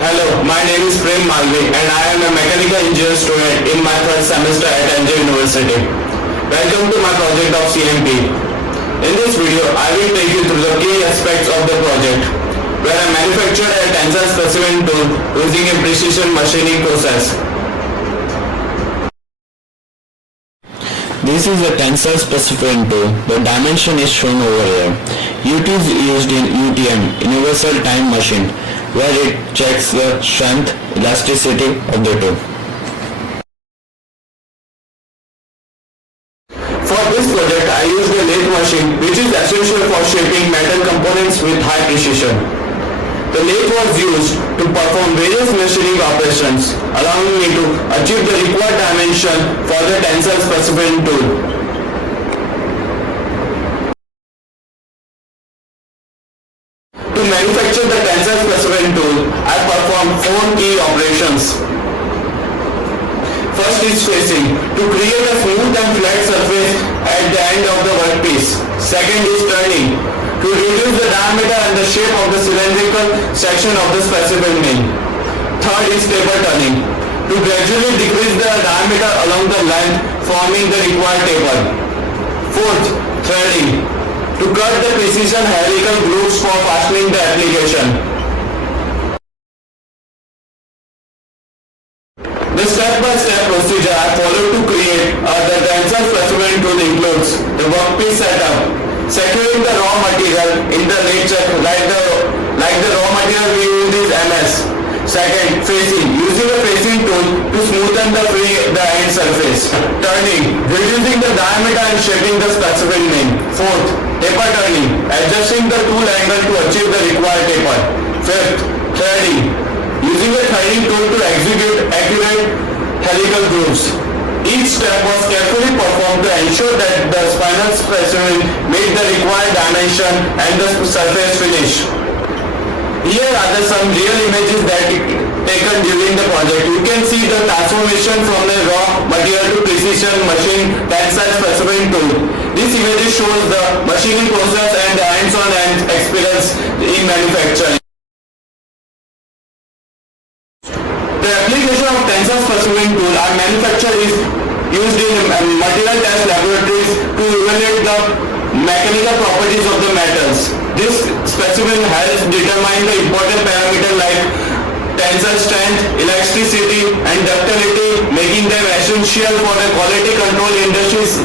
Hello, my name is Prem Malvi and I am a mechanical engineer student in my third semester at Tensile University. Welcome to my project of CMP. In this video, I will take you through the key aspects of the project, where I manufactured a tensile specimen tool using a precision machining process. This is a tensile specimen tool. The dimension is shown over here. UT is used in UTM, Universal Time Machine, where it checks the strength, elasticity of the tool. For this project, I used a lathe machine, which is essential for shaping metal components with high precision. The lathe was used to perform various machining operations, allowing me to achieve the required dimension for the tensile specimen tool. To manufacture the tensile specimen tool, I performed 4 key operations. First is facing, to create a smooth and flat surface at the end of the workpiece. Second is turning, to reduce the diameter and the shape of the cylindrical section of the specimen. Third is taper turning, to gradually decrease the diameter along the length, forming the required taper. Fourth, threading, to cut the precision helical grooves for fastening the application. The step-by-step procedure I followed to create the tensile specimen tool includes the workpiece setup, securing the raw material in the lathe chuck like the raw material we use is MS. Second, facing, using a facing tool to smoothen the end surface. Turning, reducing the diameter and shaping the specimen. Fourth, taper turning, adjusting the tool angle to achieve the required taper. Fifth, threading, using a threading tool to execute accurate helical grooves. Each step was carefully performed to ensure that the spinal specimen made the required dimension and the surface finish. Here are some real images that taken during the project. You can see the transformation from the raw material to precision machine tensile specimen tool. This image shows the machining process and the hands-on experience in manufacturing. The application of tensile specimen tool are manufactured is used in material test laboratories to evaluate the mechanical properties of the metals. This specimen helps determine the important parameters like tensile strength, elasticity and ductility, making them essential for the quality control industries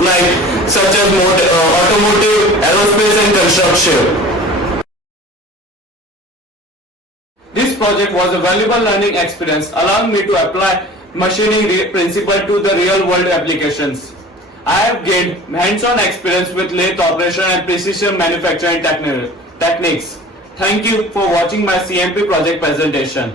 such as automotive, aerospace and construction. This project was a valuable learning experience, allowing me to apply machining principle to the real-world applications. I have gained hands-on experience with lathe operation and precision manufacturing techniques. Thank you for watching my CMP project presentation.